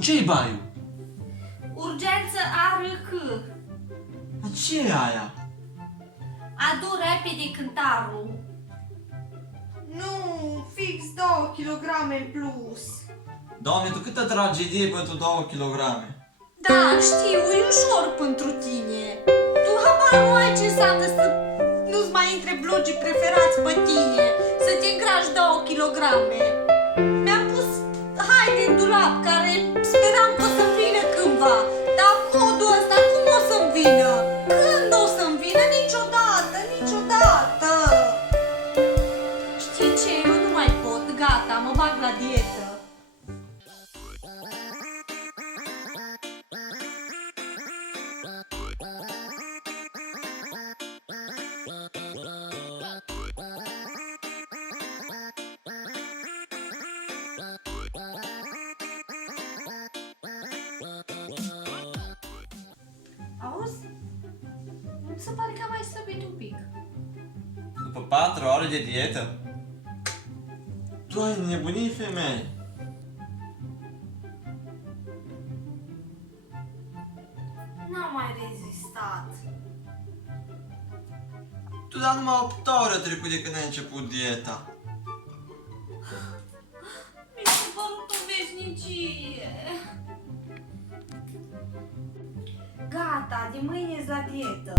ce-i baiul? Urgență ARC. Dar ce e aia? Adu repede cântarul. Nu, fix 2 kg în plus. Doamne, tu câtă tragedie pentru 2 kg. Da, știu, e ușor pentru tine. Tu habar nu ai ce înseamnă să nu-ți mai intre blugii preferați pe tine, să te îngrași 2 kg. Mi-am pus haine în dulap care speram că o să vină cândva, dar codul ăsta cum o să-mi vină? Când o să-mi vină? Niciodată, niciodată! Știi ce? Eu nu mai pot, gata, mă bag la dietă. Auzi? Mi se pare că am mai slăbit un pic. După 4 ore de dietă? Tu ai nebunit, femeie? N-am mai rezistat. Tu dar numai 8 ore au trecut de când ai început dieta. Mi se părut o veșnicie. Gata, de mâine la dietă.